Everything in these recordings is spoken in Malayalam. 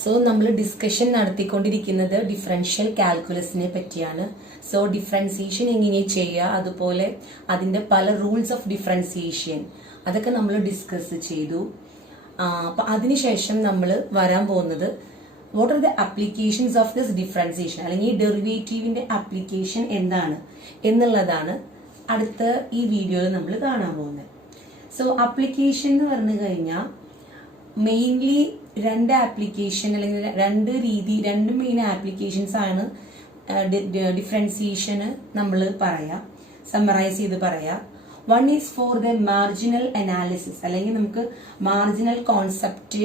സോ നമ്മൾ ഡിസ്കഷൻ നടത്തിക്കൊണ്ടിരിക്കുന്നത് ഡിഫറൻഷ്യൽ കാൽക്കുലസിനെ പറ്റിയാണ്. സോ ഡിഫറൻസിയേഷൻ എങ്ങനെ ചെയ്യുക, അതുപോലെ അതിന്റെ പല റൂൾസ് ഓഫ് ഡിഫറൻസിയേഷൻ അതൊക്കെ നമ്മൾ ഡിസ്കസ് ചെയ്തു. അപ്പൊ അതിനുശേഷം നമ്മൾ വരാൻ പോകുന്നത് what are the applications of this differentiation, അല്ലെങ്കിൽ ഡെറിവേറ്റീവിന്റെ ആപ്ലിക്കേഷൻ എന്താണ് എന്നുള്ളതാണ് അടുത്ത ഈ വീഡിയോയിൽ നമ്മൾ കാണാൻ പോകുന്നത്. സോ ആപ്ലിക്കേഷൻ എന്ന് പറഞ്ഞു കഴിഞ്ഞാൽ മെയിൻലി രണ്ട് ആപ്ലിക്കേഷൻ അല്ലെങ്കിൽ രണ്ട് മെയിൻ ആപ്ലിക്കേഷൻസ് ആണ് ഡിഫറൻസിയേഷന് നമ്മൾ പറയാം, സമ്മറൈസ് ചെയ്ത് പറയാം. One is for the marginal analysis, അല്ലെങ്കിൽ നമുക്ക് മാർജിനൽ കോൺസെപ്റ്റ്,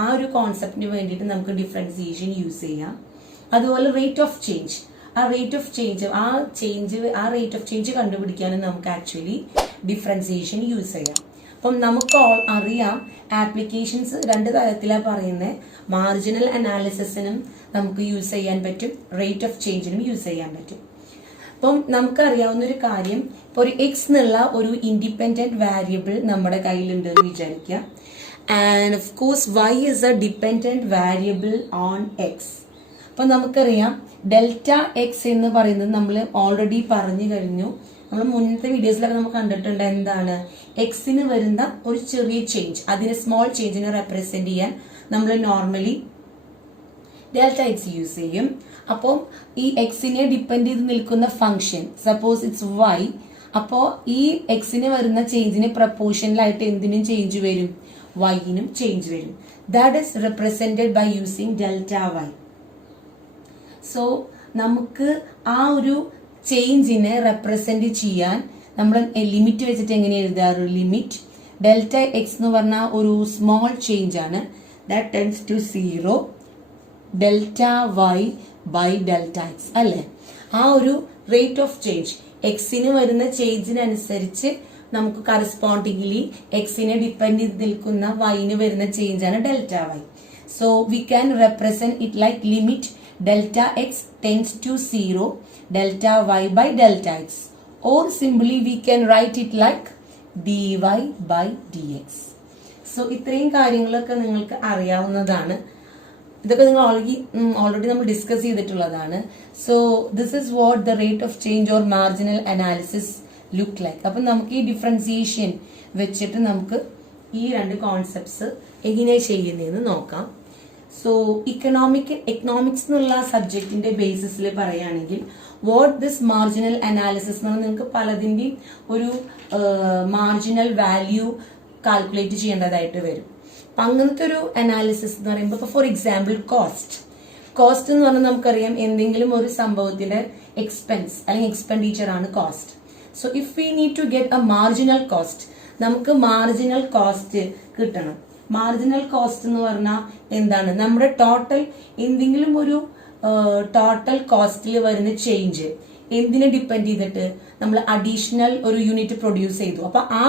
ആ ഒരു കോൺസെപ്റ്റിന് വേണ്ടിയിട്ട് നമുക്ക് ഡിഫറൻസിയേഷൻ യൂസ് ചെയ്യാം. അതുപോലെ റേറ്റ് ഓഫ് ചേഞ്ച്, ആ റേറ്റ് ഓഫ് ചേഞ്ച് കണ്ടുപിടിക്കാനും നമുക്ക് ആക്ച്വലി ഡിഫറൻസിയേഷൻ യൂസ് ചെയ്യാം. അപ്പം നമുക്ക് അറിയാം ആപ്ലിക്കേഷൻസ് രണ്ട് തരത്തിലാണ് പറയുന്നത്. മാർജിനൽ അനാലിസിസിനും നമുക്ക് യൂസ് ചെയ്യാൻ പറ്റും, റേറ്റ് ഓഫ് ചേഞ്ചിനും യൂസ് ചെയ്യാൻ പറ്റും. അപ്പം നമുക്കറിയാവുന്ന ഒരു കാര്യം, ഇപ്പൊ ഒരു എക്സ് എന്നുള്ള ഒരു ഇൻഡിപെൻഡന്റ് വാരിയബിൾ നമ്മുടെ കയ്യിലുണ്ട് എന്ന് വിചാരിക്കുക. And of course Y is a dependent variable on X. അപ്പൊ നമുക്കറിയാം ഡെൽറ്റ എക്സ് എന്ന് പറയുന്നത് നമ്മൾ ഓൾറെഡി പറഞ്ഞു കഴിഞ്ഞു. നമ്മൾ മുന്നത്തെ വീഡിയോസിലൊക്കെ നമ്മൾ കണ്ടിട്ടുണ്ട് എന്താണ് എക്സിന് വരുന്ന ഒരു ചെറിയ ചേഞ്ച്, അതിനെ സ്മോൾ ചേഞ്ചിനെ റെപ്രസെന്റ് ചെയ്യാൻ നമ്മൾ നോർമലി ഡെൽറ്റ എക്സ് യൂസ് ചെയ്യും. അപ്പോൾ ഈ എക്സിനെ ഡിപ്പെൻഡ് ചെയ്ത് നിൽക്കുന്ന ഫംഗ്ഷൻ, സപ്പോസ് ഇറ്റ്സ് വൈ, അപ്പോൾ ഈ എക്സിന് വരുന്ന ചേഞ്ചിന് പ്രപ്പോർഷനിലായിട്ട് എന്തിനും ചേഞ്ച് വരും, വൈനും ചേഞ്ച് വരും. That is represented by using delta Y. So നമുക്ക് ആ ഒരു ചേഞ്ചിനെ റെപ്രസെന്റ് ചെയ്യാൻ നമ്മൾ ലിമിറ്റ് വെച്ചിട്ട് എങ്ങനെ എഴുതാറ്, ലിമിറ്റ് ഡെൽറ്റ എക്സ് എന്ന് പറഞ്ഞാൽ ഒരു സ്മോൾ ചേഞ്ച് ആണ്, that tends to 0 delta Y by delta X അല്ലേ. ആ ഒരു റേറ്റ് ഓഫ് ചേഞ്ച്, എക്സിന് വരുന്ന ചേഞ്ചിനനുസരിച്ച് നമുക്ക് കറസ്പോണ്ടിംഗ്ലി എക്സിനെ ഡിപ്പെൻഡ് ചെയ്ത് നിൽക്കുന്ന വൈന് വരുന്ന ചേഞ്ച് ആണ് delta Y. So we can represent it like limit delta X tends to 0 delta y by delta x, or simply we can write it like dy by dx. So ഇത്രയും കാര്യങ്ങളൊക്കെ നിങ്ങൾക്ക് അറിയാവുന്നതാണ്. ഇതൊക്കെ നിങ്ങൾ ഓൾറെഡി നമ്മൾ ഡിസ്കസ് ചെയ്തിട്ടുള്ളതാണ്. So this is what the rate of change or marginal analysis look like. അപ്പം നമുക്ക് ഈ ഡിഫറൻസിയേഷൻ വെച്ചിട്ട് നമുക്ക് ഈ രണ്ട് കോൺസെപ്റ്റ്സ് എങ്ങനെ ചെയ്യുന്നതെന്ന് നോക്കാം. സോ എക്കണോമിക്സ് എന്നുള്ള സബ്ജക്റ്റിന്റെ ബേസിസിൽ പറയുകയാണെങ്കിൽ വാട്ട് ദിസ് മാർജിനൽ അനാലിസിസ് എന്ന് പറഞ്ഞാൽ നിങ്ങൾക്ക് പലതിന്റെയും ഒരു മാർജിനൽ വാല്യൂ കാൽക്കുലേറ്റ് ചെയ്യേണ്ടതായിട്ട് വരും. അപ്പൊ അങ്ങനത്തെ ഒരു അനാലിസിസ് എന്ന് പറയുമ്പോൾ ഇപ്പൊ ഫോർ എക്സാമ്പിൾ കോസ്റ്റ് എന്ന് പറഞ്ഞാൽ നമുക്കറിയാം എന്തെങ്കിലും ഒരു സംഭവത്തിന്റെ എക്സ്പെൻസ് അല്ലെങ്കിൽ എക്സ്പെൻഡിച്ചർ ആണ് cost. So if we need to get a marginal cost, നമുക്ക് മാർജിനൽ കോസ്റ്റ് കിട്ടണം. മാർജിനൽ കോസ്റ്റ് എന്ന് പറഞ്ഞാൽ എന്താണ്, നമ്മുടെ ടോട്ടൽ എന്തെങ്കിലും ഒരു ടോട്ടൽ കോസ്റ്റിൽ വരുന്ന ചേഞ്ച് എന്തിനെ ഡിപ്പെൻഡ് ചെയ്തിട്ട് നമ്മൾ അഡീഷണൽ ഒരു യൂണിറ്റ് പ്രൊഡ്യൂസ് ചെയ്തു. അപ്പൊ ആ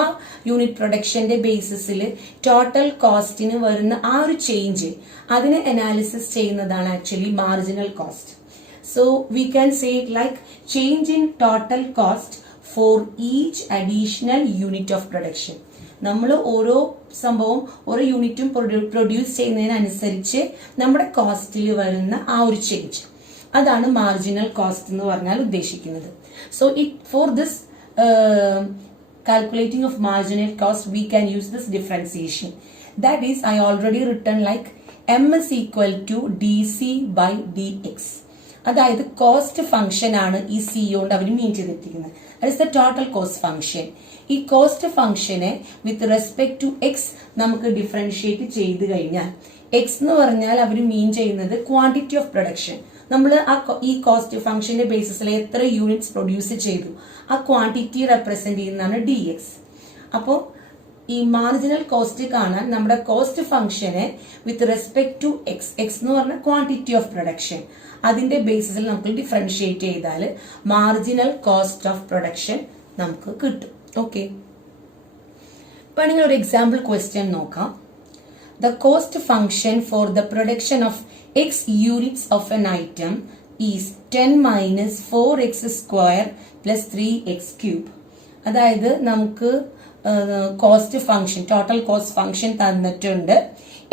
യൂണിറ്റ് പ്രൊഡക്ഷന്റെ ബേസിസിൽ ടോട്ടൽ കോസ്റ്റിന് വരുന്ന ആ ഒരു ചേഞ്ച് അതിനെ അനാലിസിസ് ചെയ്യുന്നതാണ് actually marginal cost. So we can say it like change in total cost for each additional unit of production. നമ്മൾ ഓരോ സംഭവം ഓരോ യൂണിറ്റും പ്രൊഡ്യൂസ് ചെയ്യുന്നതിനനുസരിച്ച് നമ്മുടെ കോസ്റ്റിൽ വരുന്ന ആ ഒരു ചേഞ്ച്, അതാണ് മാർജിനൽ കോസ്റ്റ് എന്ന് പറഞ്ഞാൽ ഉദ്ദേശിക്കുന്നത്. So for this calculating of marginal cost we can use this differentiation. That is I already written like M is equal to D C by D X. അതായത് കോസ്റ്റ് ഫംഗ്ഷൻ ആണ് ഈ സി കൊണ്ട് അവർ മീൻ ചെയ്തിരിക്കുന്നത്. That is the total cost function. ഈ കോസ്റ്റ് ഫംഗ്ഷനെ വിത്ത് റെസ്പെക്ട് ടു എക്സ് നമുക്ക് ഡിഫറൻഷിയേറ്റ് ചെയ്ത് കഴിഞ്ഞാൽ, എക്സ് എന്ന് പറഞ്ഞാൽ അവർ മീൻ ചെയ്യുന്നത് ക്വാണ്ടിറ്റി ഓഫ് പ്രൊഡക്ഷൻ. നമ്മൾ ഈ കോസ്റ്റ് ഫംഗ്ഷന്റെ ബേസിസിൽ എത്ര യൂണിറ്റ്സ് പ്രൊഡ്യൂസ് ചെയ്തു ആ ക്വാണ്ടിറ്റി റെപ്രസെന്റ് ചെയ്യുന്നതാണ് ഡി എക്സ്. അപ്പോൾ ഈ മാർജിനൽ കോസ്റ്റ് കാണാൻ നമ്മുടെ കോസ്റ്റ് ഫംഗ്ഷനെ വിത്ത് റെസ്പെക്ട് ടു എക്സ് എന്ന് പറഞ്ഞാൽ ക്വാണ്ടിറ്റി ഓഫ് പ്രൊഡക്ഷൻ, അതിന്റെ ബേസിസിൽ നമുക്ക് ഡിഫറൻഷിയേറ്റ് ചെയ്താൽ മാർജിനൽ കോസ്റ്റ് ഓഫ് പ്രൊഡക്ഷൻ നമുക്ക് കിട്ടും. ഓക്കെ, ഇപ്പൊ നിങ്ങൾ ഒരു എക്സാമ്പിൾ ക്വസ്റ്റ്യൻ നോക്കാം. The cost function for the production of X units of an item is 10 - 4x² + 3x³ അതായത് നമുക്ക് cost function, total cost function തന്നിട്ടുണ്ട്.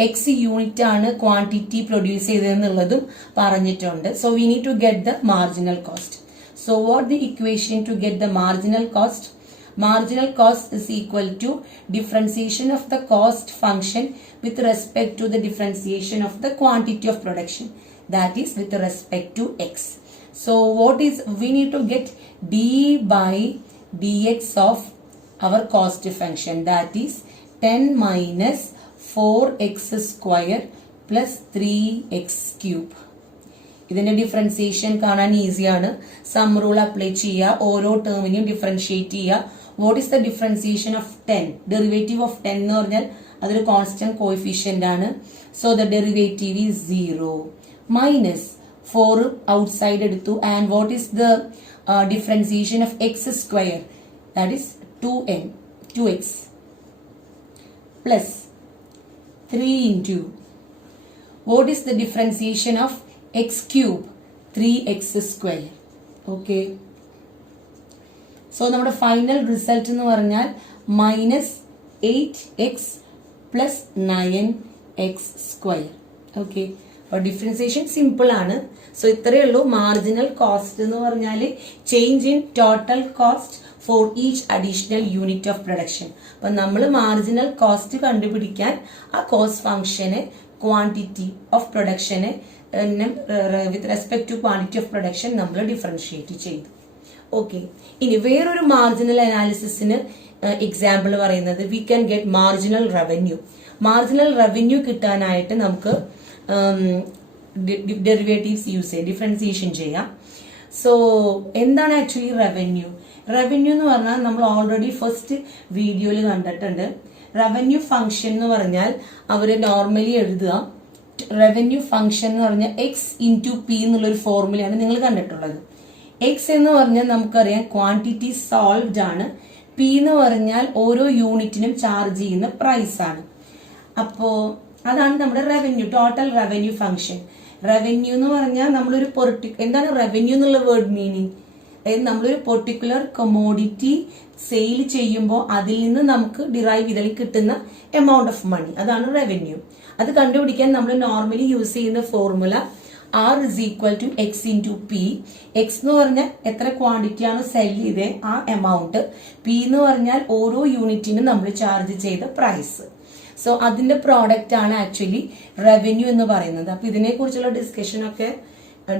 എക്സ് യൂണിറ്റ് ആണ് ക്വാണ്ടിറ്റി പ്രൊഡ്യൂസ് ചെയ്തതെന്നുള്ളതും പറഞ്ഞിട്ടുണ്ട്. So we need to get the marginal cost. So what the equation to get the marginal cost? Marginal cost is equal to differentiation of the cost function with respect to the differentiation of the quantity of production, that is with respect to x. So what is, we need to get d by dx of our cost function, that is 10 minus 4x square plus 3x cube. ഇതിന്റെ ഡിഫറൻസിയേഷൻ കാണാൻ ഈസിയാണ്. സം റൂൾ അപ്ലൈ ചെയ്യുക, ഓരോ ടേമിനെയും ഡിഫറൻഷിയേറ്റ് ചെയ്യുക. What is the differentiation of 10? Derivative of 10 എന്ന് പറഞ്ഞാൽ അതൊരു കോൺസ്റ്റന്റ് കോഎഫിഷ്യന്റ് ആണ്. So the derivative is 0 minus 4 outside എടുത്തു. And what is the differentiation of X square? That is 2x plus 3 into what is the differentiation of x cube? 3x square. Okay. So നമ്മുടെ ഫൈനൽ റിസൾട്ട് എന്ന് പറഞ്ഞാൽ -8x plus 9x square. Okay. അപ്പോൾ ഡിഫറൻസിയേഷൻ സിമ്പിൾ ആണ്. സോ ഇത്രയേ ഉള്ളൂ. മാർജിനൽ കോസ്റ്റ് എന്ന് പറഞ്ഞാൽ change in total cost for each additional unit of production. അപ്പൊ നമ്മൾ മാർജിനൽ കോസ്റ്റ് കണ്ടുപിടിക്കാൻ ആ കോസ്റ്റ് ഫംഗ്ഷനെ ക്വാണ്ടിറ്റി ഓഫ് പ്രൊഡക്ഷനെ with respect to quantity of production നമ്മൾ ഡിഫറൻഷിയേറ്റ് ചെയ്തു. ഓക്കെ. ഇനി വേറൊരു മാർജിനൽ അനാലിസിസിന് എക്സാമ്പിൾ പറയുന്നത് we can get marginal revenue. Marginal revenue കിട്ടാനായിട്ട് നമുക്ക് ഡെറിവേറ്റീവ്സ് യൂസ് ചെയ്യാം, ഡിഫറൻസിയേഷൻ ചെയ്യാം. സോ എന്താണ് ആക്ച്വലി റവന്യൂ? റവന്യൂ എന്ന് പറഞ്ഞാൽ നമ്മൾ ഓൾറെഡി ഫസ്റ്റ് വീഡിയോയിൽ കണ്ടിട്ടുണ്ട്. റവന്യൂ ഫംഗ്ഷൻ എന്ന് പറഞ്ഞാൽ അവര് നോർമലി എഴുതുക റവന്യൂ ഫംഗ്ഷൻ എന്ന് പറഞ്ഞാൽ എക്സ് ഇൻറ്റു പി എന്നുള്ളൊരു ഫോർമുലയാണ് നിങ്ങൾ കണ്ടിട്ടുള്ളത്. എക്സ് എന്ന് പറഞ്ഞാൽ നമുക്കറിയാം ക്വാണ്ടിറ്റി സോൾവ്ഡ് ആണ്. പി എന്ന് പറഞ്ഞാൽ ഓരോ യൂണിറ്റിനും ചാർജ് ചെയ്യുന്ന പ്രൈസ് ആണ്. അപ്പോ അതാണ് നമ്മുടെ revenue, total revenue function. Revenue എന്ന് പറഞ്ഞാൽ നമ്മളൊരു എന്താണ് റവന്യൂ എന്നുള്ള വേർഡ് മീനിങ്? അതായത് നമ്മളൊരു പെർട്ടിക്കുലർ കമോഡിറ്റി സെയിൽ ചെയ്യുമ്പോൾ അതിൽ നിന്ന് നമുക്ക് ഡിറൈവ് ചെയ്താൽ കിട്ടുന്ന എമൗണ്ട് ഓഫ് മണി, അതാണ് റവന്യൂ. അത് കണ്ടുപിടിക്കാൻ നമ്മൾ നോർമലി യൂസ് ചെയ്യുന്ന formula R is equal to x into p. X എന്ന് പറഞ്ഞാൽ എത്ര ക്വാണ്ടിറ്റി ആണ് സെൽ ചെയ്തേ ആ എമൗണ്ട്, പി എന്ന് പറഞ്ഞാൽ ഓരോ യൂണിറ്റിനും നമ്മൾ ചാർജ് ചെയ്ത പ്രൈസ്. സോ അതിന്റെ പ്രോഡക്റ്റ് ആണ് ആക്ച്വലി റവന്യൂ എന്ന് പറയുന്നത്. അപ്പൊ ഇതിനെ കുറിച്ചുള്ള ഡിസ്കഷൻ ഒക്കെ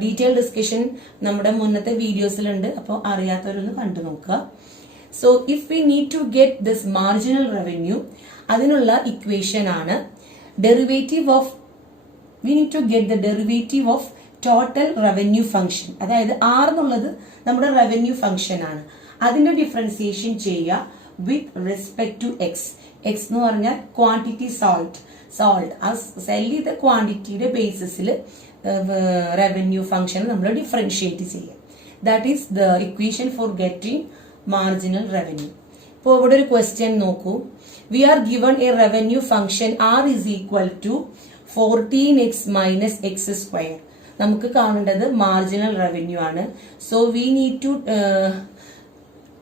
ഡീറ്റെയിൽ ഡിസ്കഷൻ നമ്മുടെ മുന്നത്തെ വീഡിയോസിലുണ്ട്. അപ്പോൾ അറിയാത്തവരൊന്ന് കണ്ടു നോക്കുക. So if we need to get this marginal revenue, അതിനുള്ള ഇക്വേഷൻ ആണ് derivative of we need to get the derivative of total revenue function. അതായത് R എന്നുള്ളത് നമ്മുടെ റവന്യൂ ഫംഗ്ഷൻ ആണ്. അതിന്റെ ഡിഫറൻസിയേഷൻ ചെയ്യുക with respect to X. X എന്ന് പറഞ്ഞാൽ ക്വാണ്ടിറ്റി സോൾട്ട് ആ സെൽ ചെയ്ത ക്വാണ്ടിറ്റിയുടെ ബേസിസിൽ റവന്യൂ ഫംഗ്ഷൻ നമ്മൾ ഡിഫറൻഷിയേറ്റ് ചെയ്യുക. That is the equation for getting marginal revenue. ഇപ്പോൾ ഇവിടെ ഒരു ക്വസ്റ്റ്യൻ നോക്കൂ. We are given a revenue function R is equal to 14x minus x square. നമുക്ക് കാണേണ്ടത് മാർജിനൽ റവന്യൂ ആണ്. So we need to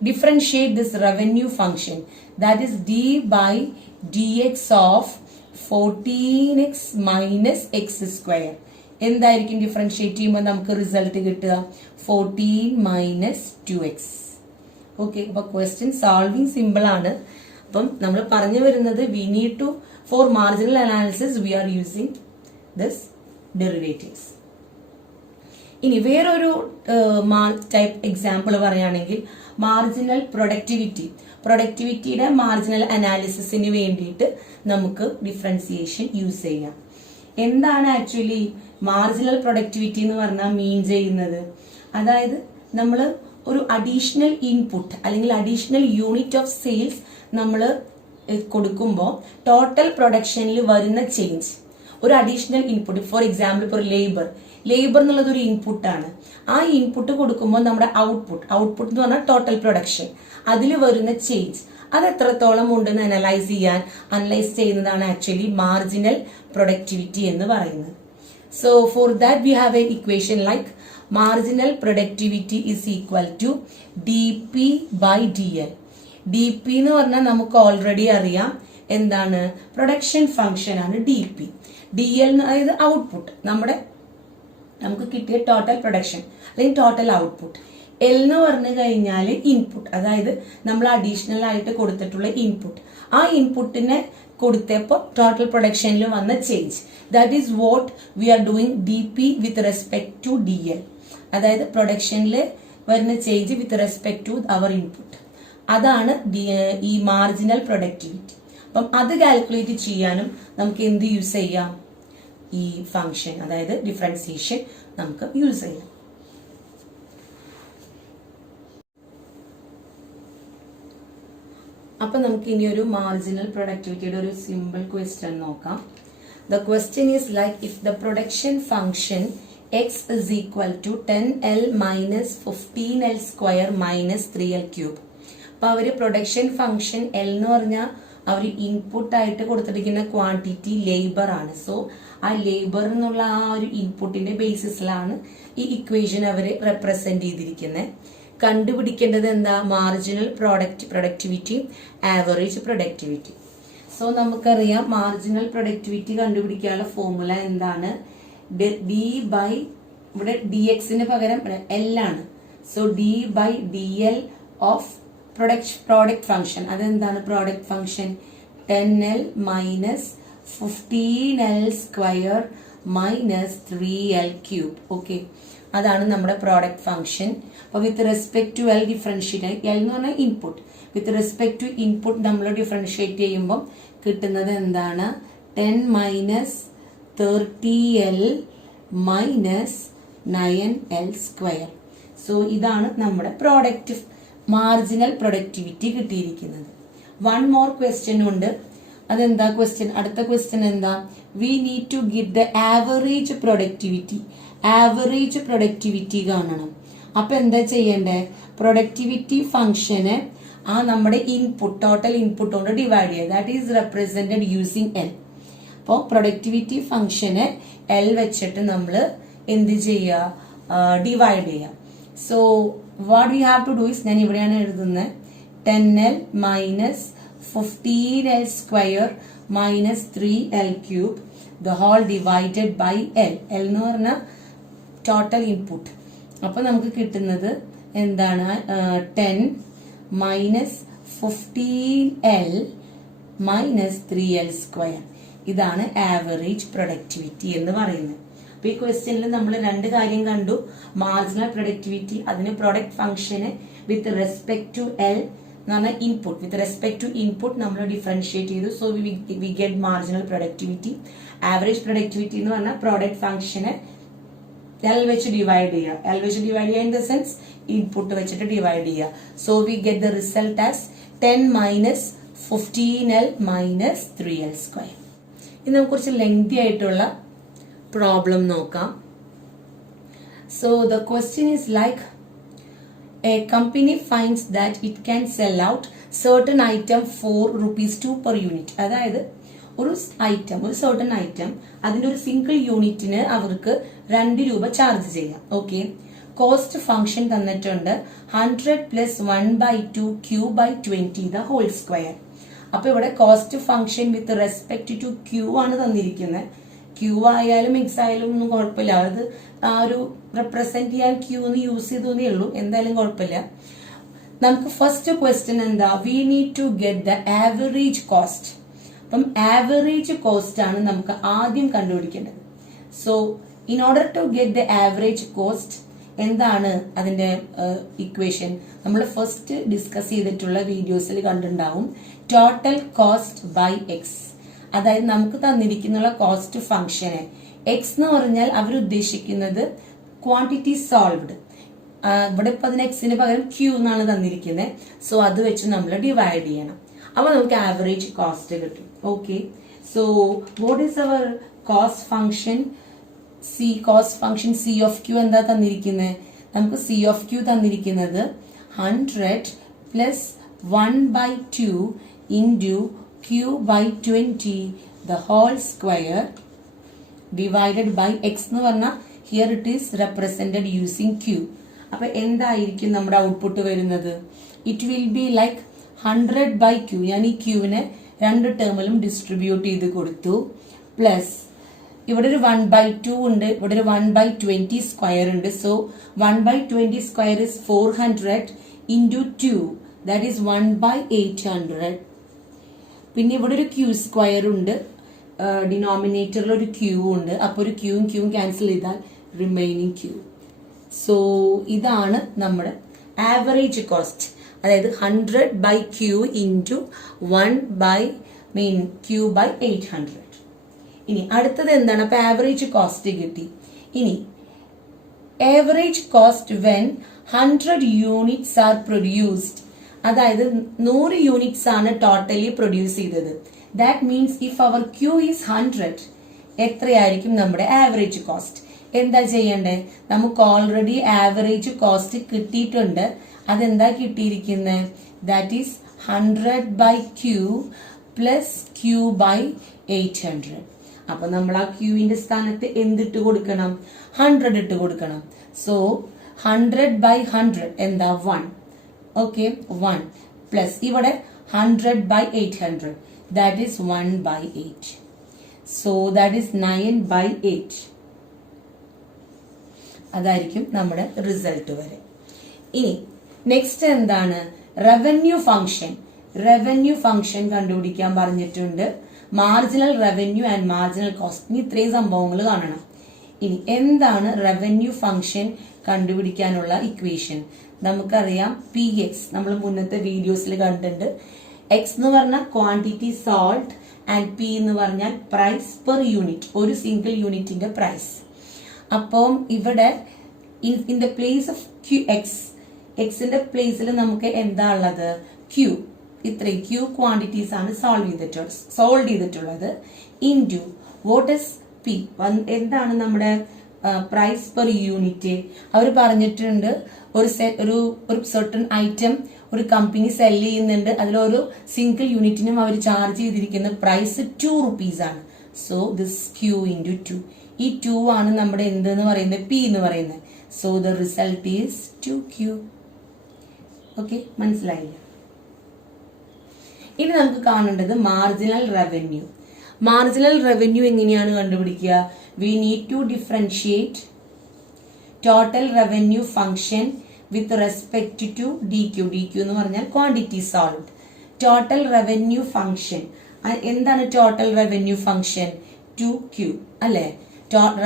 differentiate this revenue function, that is d by dx of 14x minus x square. എന്തായിരിക്കും ഡിഫറൻഷിയേറ്റ് ചെയ്യുമ്പോൾ നമുക്ക് റിസൾട്ട് കിട്ടുക? 14 minus 2x. ഓക്കെ. അപ്പൊ ക്വസ്റ്റ്യൻ സോൾവിങ് സിമ്പിൾ ആണ്. അപ്പം നമ്മൾ പറഞ്ഞു വരുന്നത് we need to for marginal analysis we are using this derivatives. ഇനി വേറൊരു ടൈപ്പ് എക്സാമ്പിൾ പറയുകയാണെങ്കിൽ മാർജിനൽ പ്രൊഡക്ടിവിറ്റിയുടെ മാർജിനൽ അനാലിസിസിന് വേണ്ടിയിട്ട് നമുക്ക് ഡിഫറൻസിയേഷൻ യൂസ് ചെയ്യാം. എന്താണ് ആക്ച്വലി മാർജിനൽ പ്രൊഡക്ടിവിറ്റി എന്ന് പറഞ്ഞാൽ മീൻ ചെയ്യുന്നത്? അതായത് നമ്മൾ ഒരു അഡീഷണൽ ഇൻപുട്ട് അല്ലെങ്കിൽ അഡീഷണൽ യൂണിറ്റ് ഓഫ് സെയിൽസ് നമ്മൾ കൊടുക്കുമ്പോൾ ടോട്ടൽ പ്രൊഡക്ഷനിൽ വരുന്ന ചേഞ്ച്, ഒരു അഡീഷണൽ ഇൻപുട്ട്, ഫോർ എക്സാമ്പിൾ ഇപ്പോൾ ലേബർ എന്നുള്ളത് ഒരു ഇൻപുട്ടാണ്. ആ ഇൻപുട്ട് കൊടുക്കുമ്പോൾ നമ്മുടെ ഔട്ട്പുട്ട് എന്ന് പറഞ്ഞാൽ ടോട്ടൽ പ്രൊഡക്ഷൻ, അതിൽ വരുന്ന ചേഞ്ച് അത് എത്രത്തോളം ഉണ്ടെന്ന് അനലൈസ് ചെയ്യുന്നതാണ് ആക്ച്വലി മാർജിനൽ പ്രൊഡക്ടിവിറ്റി എന്ന് പറയുന്നത്. So for that we have a equation like marginal productivity is equal to dp by dl. D P എന്ന് പറഞ്ഞാൽ നമുക്ക് ഓൾറെഡി അറിയാം എന്താണ്, പ്രൊഡക്ഷൻ ഫംഗ്ഷൻ ആണ് ഡി പി. ഡി എൽ അതായത് ഔട്ട്പുട്ട്, നമുക്ക് കിട്ടിയ ടോട്ടൽ പ്രൊഡക്ഷൻ അല്ലെങ്കിൽ ടോട്ടൽ ഔട്ട്പുട്ട്. എൽ എന്ന് പറഞ്ഞു കഴിഞ്ഞാൽ ഇൻപുട്ട്, അതായത് നമ്മൾ അഡീഷണൽ ആയിട്ട് കൊടുത്തിട്ടുള്ള ഇൻപുട്ട്. ആ ഇൻപുട്ടിനെ കൊടുത്തപ്പോൾ ടോട്ടൽ പ്രൊഡക്ഷനിൽ വന്ന change, that is what we are doing D P with respect to D L. അതായത് പ്രൊഡക്ഷനിൽ വരുന്ന change with respect to our input. അതാണ് ഈ മാർജിനൽ പ്രൊഡക്ടിവിറ്റി. അപ്പം അത് കാൽക്കുലേറ്റ് ചെയ്യാനും നമുക്ക് എന്ത് യൂസ് ചെയ്യാം, ഈ ഫംഗ്ഷൻ അതായത് ഡിഫറൻസിയേഷൻ നമുക്ക് യൂസ് ചെയ്യാം. അപ്പൊ നമുക്ക് ഇനി ഒരു മാർജിനൽ പ്രൊഡക്ടിവിറ്റിയുടെ ഒരു സിമ്പിൾ ക്വസ്റ്റ്യൻ നോക്കാം. The question is like, if the production function x is equal to 10l minus 15l square minus 3l cube. അപ്പൊ അവര് പ്രൊഡക്ഷൻ ഫംഗ്ഷൻ എൽ എന്ന് പറഞ്ഞാൽ അവർ ഇൻപുട്ട് ആയിട്ട് കൊടുത്തിരിക്കുന്ന ക്വാണ്ടിറ്റി ലേബർ ആണ്. സോ ആ ലേബർ എന്നുള്ള ആ ഒരു ഇൻപുട്ടിന്റെ ബേസിസിലാണ് ഈ ഇക്വേഷൻ അവർ റെപ്രസെന്റ് ചെയ്തിരിക്കുന്നത്. കണ്ടുപിടിക്കേണ്ടത് എന്താ, marginal productivity, average productivity. So നമുക്കറിയാം മാർജിനൽ പ്രൊഡക്ടിവിറ്റി കണ്ടുപിടിക്കാനുള്ള ഫോർമുല എന്താണ്, ഡി ബൈ, ഇവിടെ ഡി എക്സിന് പകരം എൽ ആണ്. So D by D L of product function. അതെന്താണ് product function, 10l minus 15l square minus 3l cube. Okay, അതാണ് നമ്മുടെ പ്രോഡക്റ്റ് ഫംഗ്ഷൻ. അപ്പൊ with respect to L differentiate, L എന്ന് പറഞ്ഞാൽ input, with respect to input നമ്മൾ ഡിഫറൻഷിയേറ്റ് ചെയ്യുമ്പോൾ കിട്ടുന്നത് എന്താണ്, 10 minus 30l minus 9l square. So ഇതാണ് നമ്മുടെ പ്രോഡക്റ്റ് മാർജിനൽ പ്രൊഡക്ടിവിറ്റി കിട്ടിയിരിക്കുന്നത്. വൺ മോർ ക്വസ്റ്റ്യൻ ഉണ്ട്. അതെന്താ ക്വസ്റ്റ്യൻ, അടുത്ത ക്വസ്റ്റ്യൻ എന്താ, we need to get the average productivity. Average productivity കാണണം. അപ്പൊ എന്താ ചെയ്യണ്ടേ, പ്രൊഡക്ടിവിറ്റി ഫംഗ്ഷന് ആ നമ്മുടെ ഇൻപുട്ട്, ടോട്ടൽ ഇൻപുട്ട് കൊണ്ട് ഡിവൈഡ് ചെയ്യുക. That is represented using L. അപ്പോൾ പ്രൊഡക്ടിവിറ്റി ഫംഗ്ഷന് എൽ വെച്ചിട്ട് നമ്മൾ എന്ത് ചെയ്യുക, ഡിവൈഡ് ചെയ്യുക. So what you have to do is, ഞാൻ ഇവിടെയാണ് എഴുതുന്നത്, 10l minus 15l square minus 3l cube the whole divided by L. L എന്ന് പറഞ്ഞാൽ ടോട്ടൽ ഇൻപുട്ട്. അപ്പൊ നമുക്ക് കിട്ടുന്നത് എന്താണ്, 10 minus 15l minus 3l square. ഇതാണ് ആവറേജ് പ്രൊഡക്ടിവിറ്റി എന്ന് പറയുന്നത്. അപ്പൊ ഈ ക്വസ്റ്റ്യനിൽ നമ്മൾ രണ്ട് കാര്യം കണ്ടു, മാർജിനൽ പ്രൊഡക്ടിവിറ്റി, അതിന് പ്രൊഡക്റ്റ് ഫംഗ്ഷന് വിത്ത് റെസ്പെക്ട് ടു എൽ എന്ന് പറഞ്ഞാൽ input, with respect to input നമ്മൾ ഡിഫറൻഷിയേറ്റ് ചെയ്തു. So we get marginal productivity. Average productivity എന്ന് പറഞ്ഞാൽ പ്രോഡക്റ്റ് ഫംഗ്ഷന് എൽ വെച്ച് ഡിവൈഡ് ചെയ്യുക. എൽ വെച്ച് ഡിവൈഡ് ചെയ്യുക ഇൻ ദ സെൻസ് ഇൻപുട്ട് വെച്ചിട്ട് ഡിവൈഡ് ചെയ്യുക. So we get the result as 10 minus 15l minus 3l square. ഇത് നമുക്ക് കുറച്ച് ലെങ്തി ആയിട്ടുള്ള പ്രോബ്ലം നോക്കാം. So the question is like, a company finds that it can sell out certain item for ₹2 per unit. അതായത് ഒരു ഐറ്റം, ഒരു സർട്ടൺ ഐറ്റം, അതിന്റെ ഒരു സിംഗിൾ യൂണിറ്റിന് അവർക്ക് ₹2 ചാർജ് ചെയ്യാം. ഓക്കെ, കോസ്റ്റ് ഫംഗ്ഷൻ തന്നിട്ടുണ്ട് 100 plus 1/2 Q/20 the whole square. അപ്പൊ ഇവിടെ cost function with respect to Q ആണ് തന്നിരിക്കുന്നത്. ക്യൂ ആയാലും എക്സ് ആയാലും ഒന്നും കുഴപ്പമില്ല, അത് ആ ഒരു റെപ്രസെന്റ് ചെയ്യാൻ ക്യൂ എന്ന് യൂസ് ചെയ്തേ ഉള്ളൂ, എന്തായാലും കുഴപ്പമില്ല. നമുക്ക് ഫസ്റ്റ് ക്വസ്റ്റ്യൻ എന്താ, we need to get the average cost. അപ്പം ആവറേജ് കോസ്റ്റ് ആണ് നമുക്ക് ആദ്യം കണ്ടുപിടിക്കേണ്ടത്. So in order to get the average cost, എന്താണ് അതിന്റെ ഇക്വേഷൻ, നമ്മൾ ഫസ്റ്റ് ഡിസ്കസ് ചെയ്തിട്ടുള്ള വീഡിയോസിൽ കണ്ടിട്ടുണ്ടാവും, ടോട്ടൽ കോസ്റ്റ് ബൈ എക്സ്. അതായത് നമുക്ക് തന്നിരിക്കുന്ന കോസ്റ്റ് ഫംഗ്ഷന് എക്സ് എന്ന് പറഞ്ഞാൽ അവരുദ്ദേശിക്കുന്നത് ക്വാണ്ടിറ്റി സോൾവ്ഡ്. ഇവിടെ ഇപ്പൊ അതിന് എക്സിന് പകരം ക്യൂ എന്നാണ് തന്നിരിക്കുന്നത്. സോ അത് വെച്ച് നമ്മൾ ഡിവൈഡ് ചെയ്യണം. അപ്പൊ നമുക്ക് ആവറേജ് കോസ്റ്റ് കിട്ടും. Okay, so what is our cost function, cost function C of Q എന്താ തന്നിരിക്കുന്നത്, നമുക്ക് സി ഓഫ് ക്യൂ തന്നിരിക്കുന്നത് 100 plus 1/2 into Q/20 the whole square divided by X എന്ന് പറഞ്ഞാൽ here it is represented using Q. അപ്പൊ എന്തായിരിക്കും നമ്മുടെ ഔട്ട്പുട്ട് വരുന്നത്, it will be like 100/Q, ഞാൻ ഈ ക്യൂവിനെ രണ്ട് ടേമിലും ഡിസ്ട്രിബ്യൂട്ട് ചെയ്ത് കൊടുത്തു, പ്ലസ് ഇവിടെ ഒരു 1/2 ഉണ്ട്, ഇവിടെ ഒരു 1/20 സ്ക്വയർ ഉണ്ട്. So 1/20 square is 400 into 2, that is 1/800. പിന്നെ ഇവിടെ ഒരു ക്യൂ സ്ക്വയർ ഉണ്ട്, ഡിനോമിനേറ്ററിൽ ഒരു ക്യൂ ഉണ്ട്, അപ്പൊ ഒരു ക്യൂവും ക്യൂവും ക്യാൻസൽ ചെയ്താൽ റിമൈനിങ് ക്യൂ. സോ ഇതാണ് നമ്മുടെ ആവറേജ് കോസ്റ്റ്, അതായത് 100/Q into 1/Q/800. ഇനി അടുത്തത് എന്താണ്? അപ്പൊ ആവറേജ് കോസ്റ്റ് കിട്ടി. ഇനി average cost when 100 units are produced, അതായത് 100 യൂണിറ്റ്സ് ആണ് ടോട്ടലി പ്രൊഡ്യൂസ് ചെയ്തത്. That means if our Q is 100, എത്രയായിരിക്കും നമ്മുടെ ആവറേജ് കോസ്റ്റ്? എന്താ ചെയ്യണ്ടേ? നമുക്ക് ഓൾറെഡി ആവറേജ് കോസ്റ്റ് കിട്ടിയിട്ടുണ്ട്. അതെന്താ കിട്ടിയിരിക്കുന്നത്? That is 100/Q plus Q/800. അപ്പൊ നമ്മൾ ആ ക്യൂവിന്റെ സ്ഥാനത്ത് എന്തിട്ട് കൊടുക്കണം? 100 ഇട്ട് കൊടുക്കണം. സോ 100/100 എന്താ? 1. ഓക്കെ, 1 പ്ലസ് ഇവിടെ 100/800, that is 1/8. So that is 9/8. അതായിരിക്കും നമ്മുടെ റിസൾട്ട് വരെ. ഇനി നെക്സ്റ്റ് എന്താണ്? Revenue function. റവന്യൂ ഫംഗ്ഷൻ കണ്ടുപിടിക്കാൻ പറഞ്ഞിട്ടുണ്ട്. Marginal revenue and marginal cost. ഇനി ഇത്രയും സംഭവങ്ങൾ കാണണം. ഇനി എന്താണ് റവന്യൂ ഫംഗ്ഷൻ കണ്ടുപിടിക്കാനുള്ള ഇക്വേഷൻ? നമുക്കറിയാം PX, നമ്മൾ മുന്നത്തെ വീഡിയോസിൽ കണ്ടിട്ടുണ്ട്. എക്സ് എന്ന് പറഞ്ഞാൽ ക്വാണ്ടിറ്റി സോൾട്ട് ആൻഡ് പി എന്ന് പറഞ്ഞാൽ പ്രൈസ് പെർ യൂണിറ്റ്, ഒരു സിംഗിൾ യൂണിറ്റിന്റെ പ്രൈസ്. അപ്പം ഇവിടെ in the place of Q എക്സിന്റെ പ്ലേസിൽ നമുക്ക് എന്താ ഉള്ളത്? ക്യൂ. ഇത്രയും ക്യൂ ക്വാണ്ടിറ്റീസ് ആണ് സോൾവ് ചെയ്തിട്ടുള്ളത്. ഇൻറ്റു വാട്ട് ഇസ് പി, എന്താണ് നമ്മുടെ പ്രൈസ് പെർ യൂണിറ്റ്? അവർ പറഞ്ഞിട്ടുണ്ട് ഒരു സർട്ടൺ ഐറ്റം ഒരു കമ്പനി സെല് ചെയ്യുന്നുണ്ട്, അതിലൊരു സിംഗിൾ യൂണിറ്റിനും അവർ ചാർജ് ചെയ്തിരിക്കുന്ന പ്രൈസ് 2 rupees ആണ്. So this Q into 2. ഈ 2 ആണ് നമ്മുടെ എന്തെന്ന് പറയുന്നത്? പി എന്ന് പറയുന്നത്. So the result is 2Q. Okay, മനസ്സിലായില്ല? ഇനി നമുക്ക് കാണേണ്ടത് മാർജിനൽ റവന്യൂ. മാർജിനൽ റവന്യൂ എങ്ങനെയാണ് കണ്ടുപിടിക്കുക? We need to differentiate total revenue function with respect to DQ. DQ എന്ന് പറഞ്ഞാൽ quantity solve. Total revenue function എന്താണ്? ടോട്ടൽ റവന്യൂ ഫംഗ്ഷൻ 2Q അല്ലെ?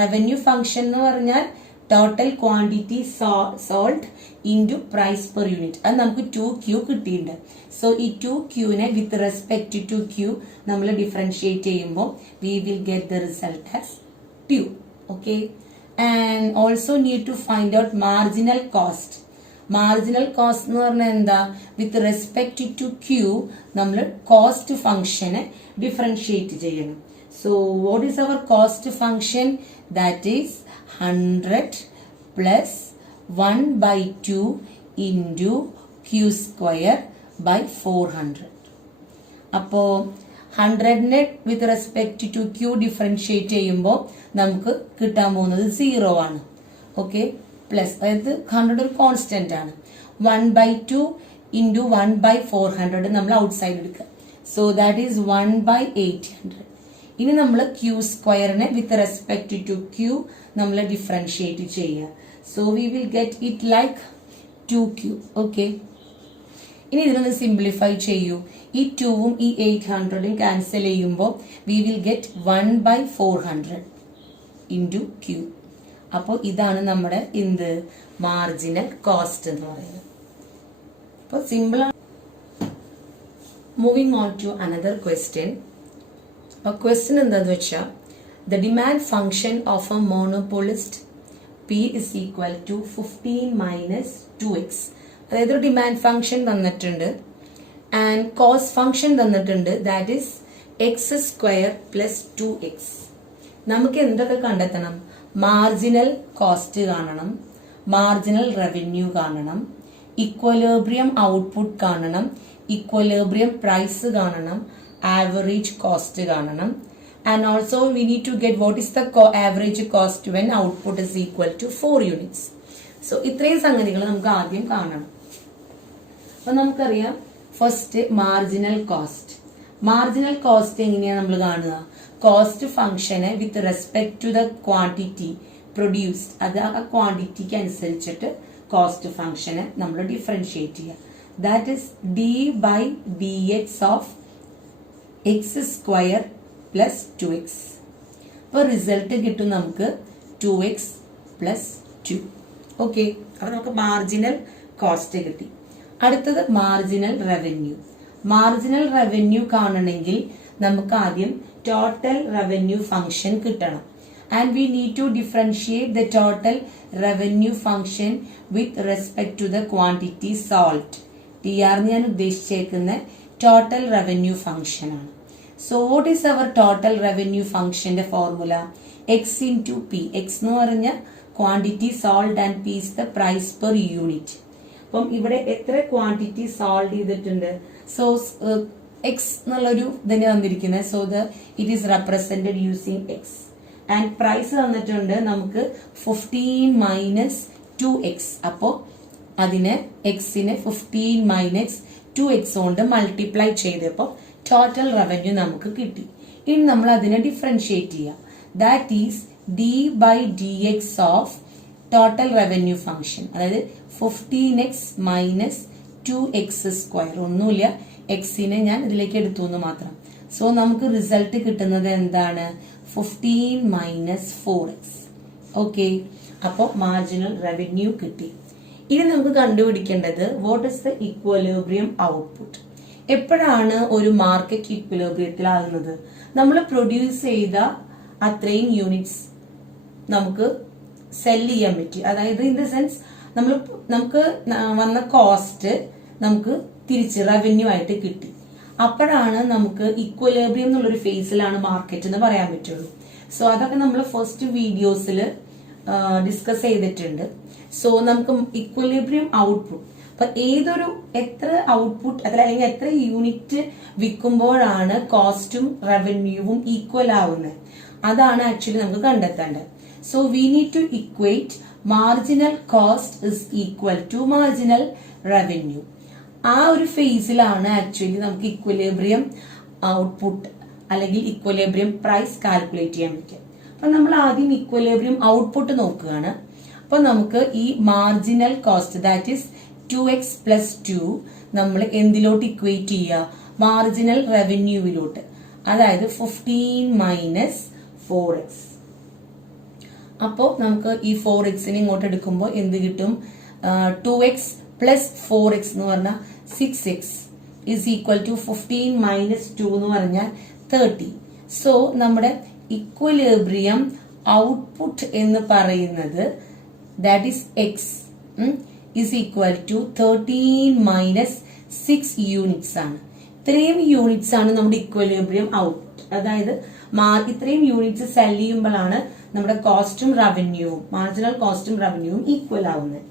റവന്യൂ ഫംഗ്ഷൻ എന്ന് പറഞ്ഞാൽ total quantity sold into price per unit. അത് നമുക്ക് 2Q കിട്ടിയിട്ടുണ്ട്. സോ ഈ 2Qനെ വിത്ത് റെസ്പെക്ട് ടു Q നമ്മൾ ഡിഫറൻഷിയേറ്റ് ചെയ്യുമ്പോൾ we will get the result as 2. Okay, and also need to find out marginal cost. Marginal cost എന്ന് പറഞ്ഞാൽ എന്താ? വിത്ത് റെസ്പെക്ട് ടു Q നമ്മൾ കോസ്റ്റ് ഫംഗ്ഷനെ ഡിഫറൻഷിയേറ്റ് ചെയ്യണം. So what is our cost function? That is 100 plus 1/2 into Q square by 400. അപ്പോ 100നെ with respect to Q differentiate ചെയ്യുമ്പോൾ നമുക്ക് കിട്ടാൻ പോകുന്നത് 0 ആണ്. ഓക്കെ, പ്ലസ് അതായത് 100 ഒരു കോൺസ്റ്റന്റ് ആണ്. 1/2 into 1/400 നമ്മൾ ഔട്ട്സൈഡ് എടുക്കുക. So that is 1/800. ഇനി നമ്മൾ Q സ്ക്വയറിനെ വിത്ത് റെസ്പെക്ട് ടു Q നമ്മൾ ഡിഫറൻഷിയേറ്റ് ചെയ്യുക. So we will get it like 2Q. Okay, ഇനി ഇതിനൊന്ന് സിംപ്ലിഫൈ ചെയ്യൂ. ഈ 2ഉം ഈ 800ഉം ക്യാൻസൽ ചെയ്യുമ്പോൾ we will get 1/400 into Q. അപ്പോൾ ഇതാണ് നമ്മുടെ എന്ത്? മാർജിനൽ കോസ്റ്റ് എന്ന് പറയുന്നത്. അപ്പോൾ സിമ്പിൾ ആണ്. Moving on to another question. Question എന്താന്ന് വെച്ചാൽ the demand function of a monopolist P is equal to 15 minus 2x. അതായത് ഒരു ഡിമാൻഡ് ഫംഗ്ഷൻ തന്നിട്ടുണ്ട് ആൻഡ് കോസ്റ്റ് ഫംഗ്ഷൻ തന്നിട്ടുണ്ട്, that is x² plus 2x. നമുക്ക് എന്തൊക്കെ കണ്ടെത്തണം? മാർജിനൽ കോസ്റ്റ് കാണണം, മാർജിനൽ റവന്യൂ കാണണം, ഇക്വലിബ്രിയം ഔട്ട്പുട്ട് കാണണം, ഇക്വലിബ്രിയം പ്രൈസ് കാണണം, ആവറേജ് കോസ്റ്റ് കാണണം. And also we need to get what is the average cost when output is equal to 4 units. So ഇത്രയും സംഗതികൾ നമുക്ക് ആദ്യം കാണണം. അപ്പൊ നമുക്കറിയാം first marginal cost. Marginal cost എങ്ങനെയാണ് നമ്മൾ കാണുക? കോസ്റ്റ് ഫംഗ്ഷനെ with respect to the quantity produced, അത് ആ ക്വാണ്ടിറ്റിക്ക് അനുസരിച്ചിട്ട് കോസ്റ്റ് ഫംഗ്ഷനെ നമ്മൾ ഡിഫറൻഷിയേറ്റ് ചെയ്യുക. That is D by D X of X square plus 2x. അപ്പോൾ റിസൾട്ട് കിട്ടും നമുക്ക് 2x പ്ലസ് 2. ഓക്കെ, അപ്പൊ നമുക്ക് മാർജിനൽ കോസ്റ്റ് കിട്ടി. അടുത്തത് മാർജിനൽ റവന്യൂ. മാർജിനൽ റവന്യൂ കാണണമെങ്കിൽ നമുക്ക് ആദ്യം ടോട്ടൽ റവന്യൂ ഫംഗ്ഷൻ കിട്ടണം. And we need to differentiate the total revenue function with respect to the quantity sold. TR ഞാൻ ഉദ്ദേശിച്ചേക്കുന്ന ടോട്ടൽ റവന്യൂ ഫംഗ്ഷൻ ആണ്. So what is our total revenue ഫംഗ്ഷന്റെ formula? X into P. X എന്ന് പറഞ്ഞ quantity sold and P is the price per unit. അപ്പം ഇവിടെ എത്ര ക്വാണ്ടിറ്റി സോൾവ് ചെയ്തിട്ടുണ്ട്? സോ എക്സ് എന്നുള്ളൊരു ഇതിന് വന്നിരിക്കുന്നത്. So it is represented using X. And price തന്നിട്ടുണ്ട് നമുക്ക് 15 മൈനസ് 2x. അപ്പോൾ അതിന് എക്സിന് 15 മൈനസ് 2x കൊണ്ട് മൾട്ടിപ്ലൈ ചെയ്തപ്പോൾ ടോട്ടൽ റവന്യൂ നമുക്ക് കിട്ടി. ഇനി നമ്മൾ അതിനെ ഡിഫറൻഷിയേറ്റ് ചെയ്യാം. That is D by D X of total revenue function, അതായത് 15x മൈനസ് 2x സ്ക്വയർ. ഒന്നുമില്ല, എക്സിനെ ഞാൻ ഇതിലേക്ക് എടുത്തു എന്ന് മാത്രം. സോ നമുക്ക് റിസൾട്ട് കിട്ടുന്നത് എന്താണ്? 15 മൈനസ് 4x. ഓക്കെ, അപ്പോൾ മാർജിനൽ റവന്യൂ കിട്ടി. ഇനി നമുക്ക് കണ്ടുപിടിക്കേണ്ടത് what is the equilibrium output. എപ്പോഴാണ് ഒരു മാർക്കറ്റ് ഇക്വലിബ്രിയത്തിലാകുന്നത്? നമ്മൾ പ്രൊഡ്യൂസ് ചെയ്ത അത്രയും യൂണിറ്റ്സ് നമുക്ക് സെല് ചെയ്യാൻ പറ്റി. അതായത് ഇൻ ദ സെൻസ് നമുക്ക് വന്ന കോസ്റ്റ് നമുക്ക് തിരിച്ച് റവന്യൂ ആയിട്ട് കിട്ടി. അപ്പോഴാണ് നമുക്ക് ഇക്വലിബ്രിയം എന്നുള്ളൊരു ഫേസിലാണ് മാർക്കറ്റ് എന്ന് പറയാൻ പറ്റുള്ളൂ. സോ അതൊക്കെ നമ്മൾ ഫസ്റ്റ് വീഡിയോസിൽ ഡിസ്കസ് ചെയ്തിട്ടുണ്ട്. സോ നമുക്ക് ഇക്വലിബ്രിയം ഔട്ട്പുട്ട്, അപ്പൊ ഏതൊരു എത്ര ഔട്ട്പുട്ട് അല്ലെങ്കിൽ എത്ര യൂണിറ്റ് വിൽക്കുമ്പോഴാണ് കോസ്റ്റും റവന്യൂവും ഈക്വൽ ആവുന്നത്, അതാണ് ആക്ച്വലി നമുക്ക് കണ്ടെത്തേണ്ടത്. So we need to equate marginal cost is equal to marginal revenue. ആ ഒരു ഫേസിലാണ് ആക്ച്വലി നമുക്ക് ഇക്വലിബ്രിയം ഔട്ട്പുട്ട് അല്ലെങ്കിൽ ഇക്വലിബ്രിയം പ്രൈസ് കാൽക്കുലേറ്റ് ചെയ്യാൻ പറ്റും. അപ്പൊ നമ്മൾ ആദ്യം ഇക്വലിബ്രിയം ഔട്ട്പുട്ട് നോക്കുകയാണ്. അപ്പൊ നമുക്ക് ഈ marginal cost that is 2x plus 2 നമ്മൾ എന്തിലോട്ട് ഇക്വേറ്റ് ചെയ്യുക? മാർജിനൽ റവന്യൂവിലോട്ട്, അതായത് 15 മൈനസ് 4x. അപ്പോൾ നമുക്ക് ഈ 4xനെ ഇങ്ങോട്ട് എടുക്കുമ്പോൾ എന്ത് കിട്ടും? 2x പ്ലസ് 4x എന്ന് പറഞ്ഞാൽ 6x is equal to 15 minus 2 എന്ന് പറഞ്ഞാൽ 30. സോ നമ്മുടെ ഇക്വലിബ്രിയം ഔട്ട്പുട്ട് എന്ന് പറയുന്നത് that is X is equal to 13 minus 6 units ആണ്. ഇത്രയും യൂണിറ്റ്സ് ആണ് നമ്മുടെ ഇക്വലിബ്രിയം ഔട്ട്പുട്ട്. അതായത് ഇത്രയും യൂണിറ്റ്സ് സെൽ ചെയ്യുമ്പോഴാണ് നമ്മുടെ കോസ്റ്റും റവന്യൂവും മാർജിനൽ കോസ്റ്റും റവന്യൂവും ഈക്വൽ ആവുന്നത്.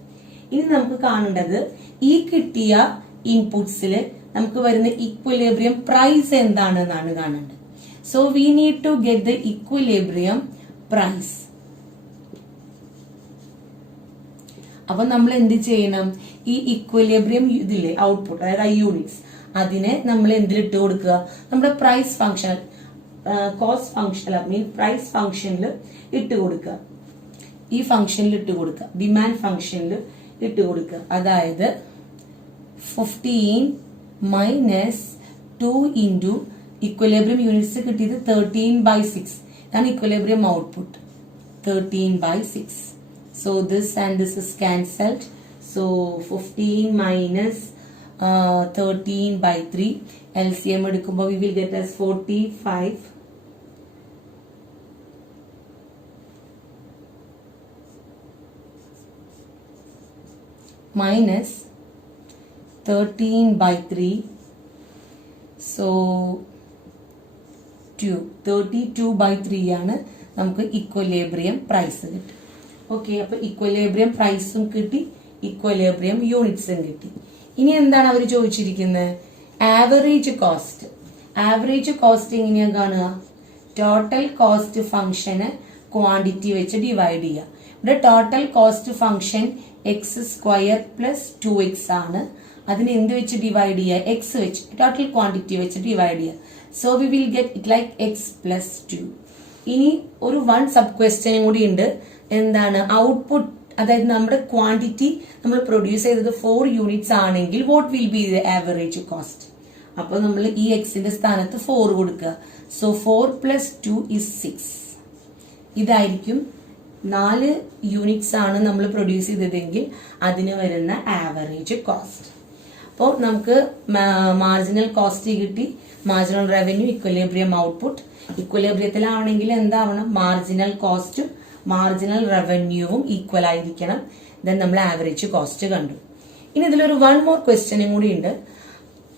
ഇനി നമുക്ക് കാണേണ്ടത് ഈ കിട്ടിയ ഇൻപുട്സിൽ നമുക്ക് വരുന്ന ഇക്വലിബ്രിയം പ്രൈസ് എന്താണെന്നാണ് കാണേണ്ടത്. So we need to get the equilibrium price. അപ്പൊ നമ്മൾ എന്ത് ചെയ്യണം? ഈ ഇക്വലിബ്രിയം ഇതില്ലേ ഔട്ട്പുട്ട്, അതായത് യൂണിറ്റ്സ്, അതിനെ നമ്മൾ എന്തിലിട്ട് കൊടുക്കുക? നമ്മുടെ പ്രൈസ് ഫംഗ്ഷൻ, കോസ്റ്റ് ഫംഗ്ഷൻ മീൻ പ്രൈസ് ഫംഗ്ഷനിൽ ഇട്ട് കൊടുക്കുക. ഈ ഫംഗ്ഷനിൽ ഇട്ട് കൊടുക്കുക, ഡിമാൻഡ് ഫംഗ്ഷനിൽ ഇട്ട് കൊടുക്കുക. അതായത് 15 മൈനസ് 2 ഇൻറ്റു ഇക്വലിബ്രിയം യൂണിറ്റ്സ് കിട്ടിയത് 13/6 ആണ് equilibrium output. 13/6. So this and this is cancelled. So 15 minus 13/3. LCM എടുക്കുമ്പോൾ we will get as 45 minus 13/3. So 32/3 ആണ് നമുക്ക് ഇക്വലിബ്രിയം പ്രൈസ് കിട്ടും. ഓക്കെ, അപ്പൊ ഇക്വലിബ്രിയം പ്രൈസും കിട്ടി, ഇക്വലിബ്രിയം യൂണിറ്റ്സും കിട്ടി. ഇനി എന്താണ് അവർ ചോദിച്ചിരിക്കുന്നത്? Average cost. ആവറേജ് കോസ്റ്റ് എങ്ങനെയാ കാണുക? ടോട്ടൽ കോസ്റ്റ് ഫംഗ്ഷന് ക്വാണ്ടിറ്റി വെച്ച് ഡിവൈഡ് ചെയ്യുക. ഇവിടെ total cost function X square plus 2x ആണ്. അതിനെ എന്ത് വെച്ച് ഡിവൈഡ് ചെയ്യുക? എക്സ് വെച്ച്, ടോട്ടൽ ക്വാണ്ടിറ്റി വെച്ച് ഡിവൈഡ് ചെയ്യുക. So we will get it like X plus 2. ഇനി ഒരു 1 സബ് ക്വസ്റ്റ്യനും കൂടി ഉണ്ട്. എന്താണ്? ഔട്ട്പുട്ട്, അതായത് നമ്മുടെ ക്വാണ്ടിറ്റി നമ്മൾ പ്രൊഡ്യൂസ് ചെയ്തത് 4 യൂണിറ്റ്സ് ആണെങ്കിൽ what will be the average cost? അപ്പോൾ നമ്മൾ ഈ എക്സിന്റെ സ്ഥാനത്ത് 4 കൊടുക്കുക. So 4 plus 2 is 6. ഇതായിരിക്കും 4 യൂണിറ്റ്സ് ആണ് നമ്മൾ പ്രൊഡ്യൂസ് ചെയ്തതെങ്കിൽ അതിന് വരുന്ന ആവറേജ് കോസ്റ്റ്. അപ്പോൾ നമുക്ക് മാർജിനൽ കോസ്റ്റ് കിട്ടി, മാർജിനൽ റവന്യൂ, ഇക്വലിബ്രിയം ഔട്ട്പുട്ട്. ഇക്വലിബ്രിയത്തിലാവണമെങ്കിൽ എന്താവണം? മാർജിനൽ കോസ്റ്റും മാർജിനൽ റവന്യൂവും ഈക്വൽ ആയിരിക്കണം. ദെൻ നമ്മൾ ആവറേജ് കോസ്റ്റ് കണ്ടു. ഇനി ഇതിലൊരു 1 more ക്വസ്റ്റ്യനും കൂടി ഉണ്ട്.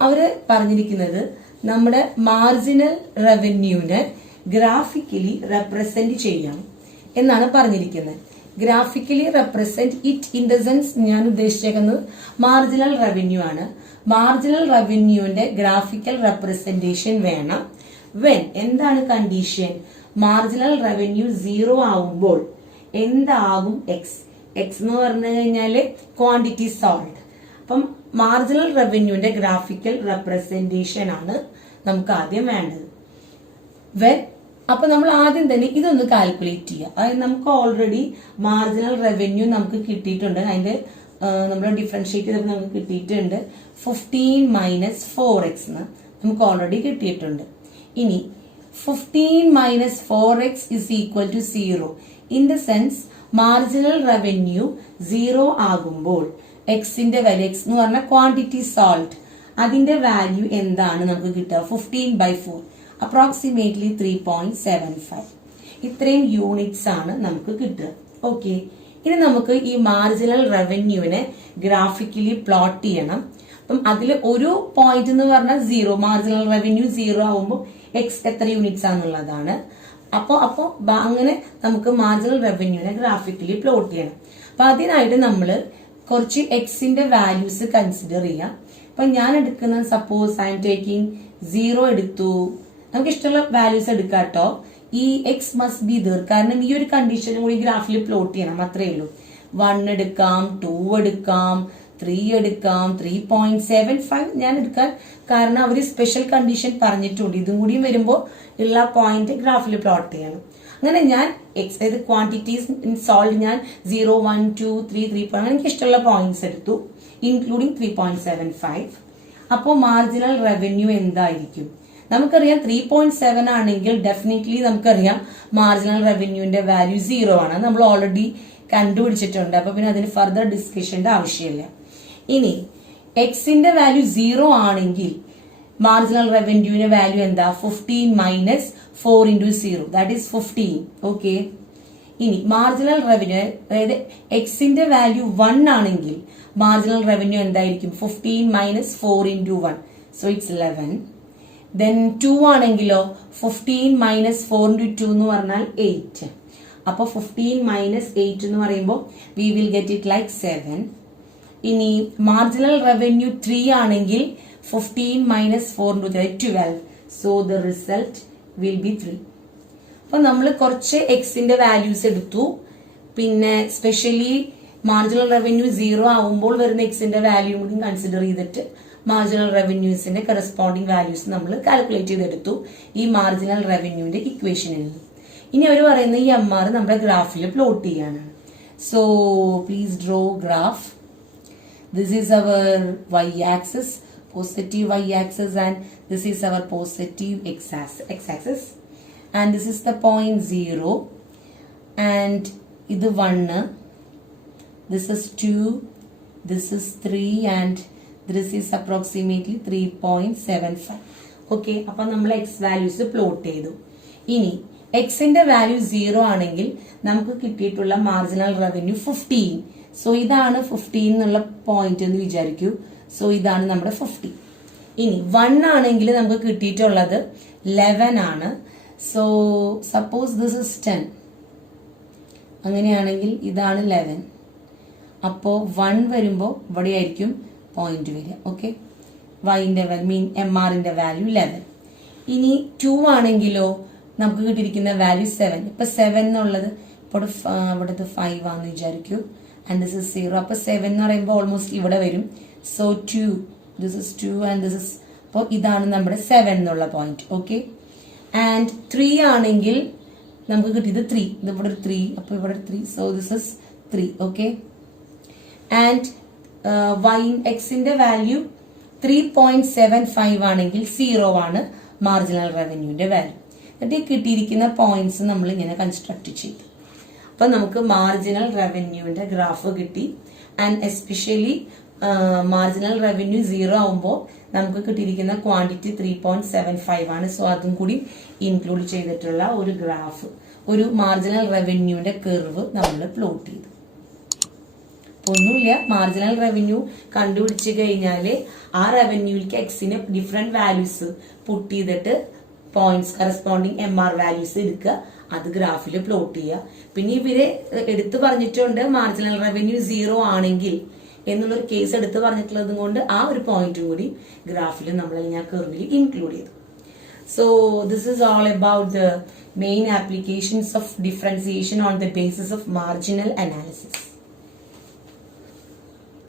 അവര് പറഞ്ഞിരിക്കുന്നത് നമ്മുടെ മാർജിനൽ റവന്യൂവിനെ ഗ്രാഫിക്കലി റെപ്രസെന്റ് ചെയ്യാം എന്നാണ് പറഞ്ഞിരിക്കുന്നത്. Graphically represent it in the sense, ഞാൻ ഉദ്ദേശിക്കുന്നത് മാർജിനൽ റവന്യൂ ആണ്. മാർജിനൽ റവന്യൂവിന്റെ ഗ്രാഫിക്കൽ റെപ്രസെന്റേഷൻ വേണം. വെൻ, എന്താണ് കണ്ടീഷൻ? മാർജിനൽ റവന്യൂ 0 ആവുമ്പോൾ എന്താകും? എക്സ്. എക്സ് എന്ന് പറഞ്ഞു കഴിഞ്ഞാല് ക്വാണ്ടിറ്റി സോൾഡ്. അപ്പം മാർജിനൽ റവന്യൂവിന്റെ ഗ്രാഫിക്കൽ റെപ്രസെന്റേഷൻ ആണ് നമുക്ക് ആദ്യം വേണ്ടത്. വെൻ, അപ്പൊ നമ്മൾ ആദ്യം തന്നെ ഇതൊന്ന് കാൽക്കുലേറ്റ് ചെയ്യുക. അതായത് നമുക്ക് ഓൾറെഡി മാർജിനൽ റവന്യൂ നമുക്ക് കിട്ടിയിട്ടുണ്ട്. അതിന്റെ നമ്മൾ ഡിഫറൻഷിയേറ്റ് ചെയ്തപ്പോൾ നമുക്ക് കിട്ടിയിട്ടുണ്ട് 15 മൈനസ് 4x നമുക്ക് ഓൾറെഡി കിട്ടിയിട്ടുണ്ട്. ഇനി 15 minus 4x is equal to 0. In the sense marginal revenue 0 ആകുമ്പോൾ എക്സിന്റെ വാല്യൂ, എക്സ് എന്ന് പറഞ്ഞ ക്വാണ്ടിറ്റി സോൾട്ട്, അതിന്റെ വാല്യൂ എന്താണ് നമുക്ക് കിട്ടുക? 15/4, അപ്രോക്സിമേറ്റ്ലി 3.75. ഇത്രയും യൂണിറ്റ്സ് ആണ് നമുക്ക് കിട്ടുക. ഓക്കെ, ഇനി നമുക്ക് ഈ മാർജിനൽ റവന്യൂവിനെ ഗ്രാഫിക്കലി പ്ലോട്ട് ചെയ്യണം. അപ്പം അതിൽ ഒരു പോയിന്റ് എന്ന് പറഞ്ഞാൽ 0, മാർജിനൽ റവന്യൂ 0 ആവുമ്പോൾ എക്സ് എത്ര യൂണിറ്റ്സ് ആണെന്നുള്ളതാണ്. അപ്പോ അങ്ങനെ നമുക്ക് മാർജിനൽ റവന്യൂവിനെ ഗ്രാഫിക്കലി പ്ലോട്ട് ചെയ്യണം. അപ്പൊ അതിനായിട്ട് നമ്മൾ കുറച്ച് എക്സിന്റെ വാല്യൂസ് കൺസിഡർ ചെയ്യാം. അപ്പൊ ഞാൻ എടുക്കുന്ന, സപ്പോസ് ഐ എം ടേക്കിംഗ് 0 എടുത്തു. നമുക്ക് ഇഷ്ടമുള്ള വാല്യൂസ് എടുക്കാം കേട്ടോ. ഈ എക്സ് മസ്റ്റ് ബി ദർ, കാരണം ഈ ഒരു കണ്ടീഷനും കൂടി ഗ്രാഫിൽ പ്ലോട്ട് ചെയ്യണം, അത്രയേ ഉള്ളൂ. 1 എടുക്കാം, 2 എടുക്കാം, 3 എടുക്കാം, 3.75 ഞാൻ എടുക്കാൻ കാരണം അവർ സ്പെഷ്യൽ കണ്ടീഷൻ പറഞ്ഞിട്ടുണ്ട്. ഇതും കൂടി വരുമ്പോൾ ഉള്ള പോയിന്റ് ഗ്രാഫിൽ പ്ലോട്ട് ചെയ്യണം. അങ്ങനെ ഞാൻ എക്സ്, അതായത് ക്വാണ്ടിറ്റീസ് സോൾവ് ഞാൻ 0, 1, 2, 3, 3. അങ്ങനെ എനിക്ക് ഇഷ്ടമുള്ള പോയിന്റ്സ് എടുത്തു, ഇൻക്ലൂഡിങ് 3.75. അപ്പോൾ മാർജിനൽ റവന്യൂ എന്തായിരിക്കും? നമുക്കറിയാം 3.7 ആണെങ്കിൽ ഡെഫിനറ്റ്ലി നമുക്കറിയാം മാർജിനൽ റവന്യൂവിന്റെ വാല്യൂ 0 ആണ്. നമ്മൾ ഓൾറെഡി കണ്ടുപിടിച്ചിട്ടുണ്ട്. അപ്പൊ പിന്നെ അതിന് ഫർദർ ഡിസ്കഷന്റെ ആവശ്യമില്ല. ഇനി എക്സിന്റെ വാല്യൂ 0 ആണെങ്കിൽ മാർജിനൽ റവന്യൂവിന്റെ വാല്യൂ എന്താ? 15 minus 4 into 0, that is 15. Okay, ഇനി മാർജിനൽ റവന്യൂ, അതായത് എക്സിന്റെ വാല്യൂ 1 ആണെങ്കിൽ മാർജിനൽ റവന്യൂ എന്തായിരിക്കും? 15 minus 4 into 1, so it's 11. Then 2 ആണെങ്കിലോ 15 മൈനസ് 4 into 2 എന്ന് പറഞ്ഞാൽ 8. അപ്പൊ 15 മൈനസ് 8 എന്ന് പറയുമ്പോൾ V will get it like 7. ഇനി മാർജിനൽ റവന്യൂ 3 ആണെങ്കിൽ 15 minus 4 into 3, 12. So the result will be 3. അപ്പൊ നമ്മൾ കുറച്ച് എക്സിന്റെ വാല്യൂസ് എടുത്തു. പിന്നെ സ്പെഷ്യലി മാർജിനൽ റവന്യൂ 0 ആവുമ്പോൾ വരുന്ന എക്സിന്റെ വാല്യൂ കൂടി കൺസിഡർ ചെയ്തിട്ട് മാർജിനൽ റവന്യൂസിന്റെ കറസ്പോണ്ടിങ് വാല്യൂസ് നമ്മൾ കാൽക്കുലേറ്റ് ചെയ്തെടുത്തു ഈ മാർജിനൽ റവന്യൂവിന്റെ ഇക്വേഷനിൽ നിന്ന്. ഇനി അവർ പറയുന്ന ഈ MR നമ്മുടെ ഗ്രാഫിൽ പ്ലോട്ട് ചെയ്യാനാണ്. So please draw graph. This is our y-axis, positive y-axis, and this is our positive x-axis, and this is the point 0, and ഇത് 1, this is 2, this is 3, and this is approximately 3.75. Okay, അപ്പൊ നമ്മൾ എക്സ് വാല്യൂസ് പ്ലോട്ട് ചെയ്തു. ഇനി എക്സിന്റെ വാല്യൂ 0 ആണെങ്കിൽ നമുക്ക് കിട്ടിയിട്ടുള്ള മാർജിനൽ റവന്യൂ 15. സോ ഇതാണ് 15 എന്നുള്ള പോയിന്റ് എന്ന് വിചാരിക്കൂ. സോ ഇതാണ് നമ്മുടെ 50. ഇനി 1 ആണെങ്കിൽ നമുക്ക് കിട്ടിയിട്ടുള്ളത് 11 ആണ്. So suppose this is 10. അങ്ങനെയാണെങ്കിൽ ഇതാണ് 11. അപ്പോ 1 വരുമ്പോൾ ഇവിടെ ആയിരിക്കും പോയിന്റ് വരിക. ഓക്കെ, വൈന്റെ മീൻ MRന്റെ വാല്യൂ 11. ഇനി 2 ആണെങ്കിലോ നമുക്ക് കിട്ടിയിരിക്കുന്ന വാല്യൂ 7. ഇപ്പൊ 7 എന്നുള്ളത് ഇപ്പോൾ ഇവിടുത്തെ 5 ആണെന്ന് വിചാരിക്കൂ, ആൻഡ് ദിസ് ഇസ് 0. അപ്പൊ 7 എന്ന് പറയുമ്പോൾ ഓൾമോസ്റ്റ് ഇവിടെ വരും. So 2, this is 2 and this is, അപ്പോൾ ഇതാണ് നമ്മുടെ 7 എന്നുള്ള പോയിന്റ്. ഓക്കെ, ആൻഡ് 3 ആണെങ്കിൽ നമുക്ക് കിട്ടിയത് 3, ഇത് ഇവിടെ ഒരു 3, അപ്പോൾ ഇവിടെ 3, so this is 3. Okay, and എക്സിന്റെ വാല്യൂ 3.75 ആണെങ്കിൽ 0 ആണ് മാർജിനൽ റവന്യൂന്റെ വാല്യൂ. എന്നിട്ട് കിട്ടിയിരിക്കുന്ന പോയിന്റ്സ് നമ്മൾ ഇങ്ങനെ കൺസ്ട്രക്ട് ചെയ്തു. അപ്പൊ നമുക്ക് മാർജിനൽ റവന്യൂവിന്റെ ഗ്രാഫ് കിട്ടി. ആൻഡ് എസ്പെഷ്യലി മാർജിനൽ റവന്യൂ 0 ആവുമ്പോൾ നമുക്ക് കിട്ടിയിരിക്കുന്ന ക്വാണ്ടിറ്റി 3.75 ആണ്. സോ അതും കൂടി ഇൻക്ലൂഡ് ചെയ്തിട്ടുള്ള ഒരു ഗ്രാഫ്, ഒരു മാർജിനൽ റവന്യൂവിന്റെ കർവ് നമ്മൾ പ്ലോട്ട് ചെയ്തു. ഒന്നുമില്ല, മാർജിനൽ റവന്യൂ കണ്ടുപിടിച്ച് കഴിഞ്ഞാല് ആ റവന്യൂക്ക് എക്സിന് ഡിഫറെന്റ് വാല്യൂസ് പുട്ട് ചെയ്തിട്ട് പോയിന്റ്സ് കറസ്പോണ്ടിങ് MR വാല്യൂസ് എടുക്കുക, അത് ഗ്രാഫിൽ പ്ലോട്ട് ചെയ്യുക. പിന്നെ ഇവര് എടുത്തു പറഞ്ഞിട്ടുണ്ട് മാർജിനൽ റവന്യൂ 0 ആണെങ്കിൽ എന്നുള്ളൊരു കേസ് എടുത്തു പറഞ്ഞിട്ടുള്ളത് കൊണ്ട് ആ ഒരു പോയിന്റും കൂടി ഗ്രാഫിൽ നമ്മൾ ഞാൻ കർവിൽ ഇൻക്ലൂഡ് ചെയ്തു. So this is all about the main applications of differentiation on the basis of marginal analysis.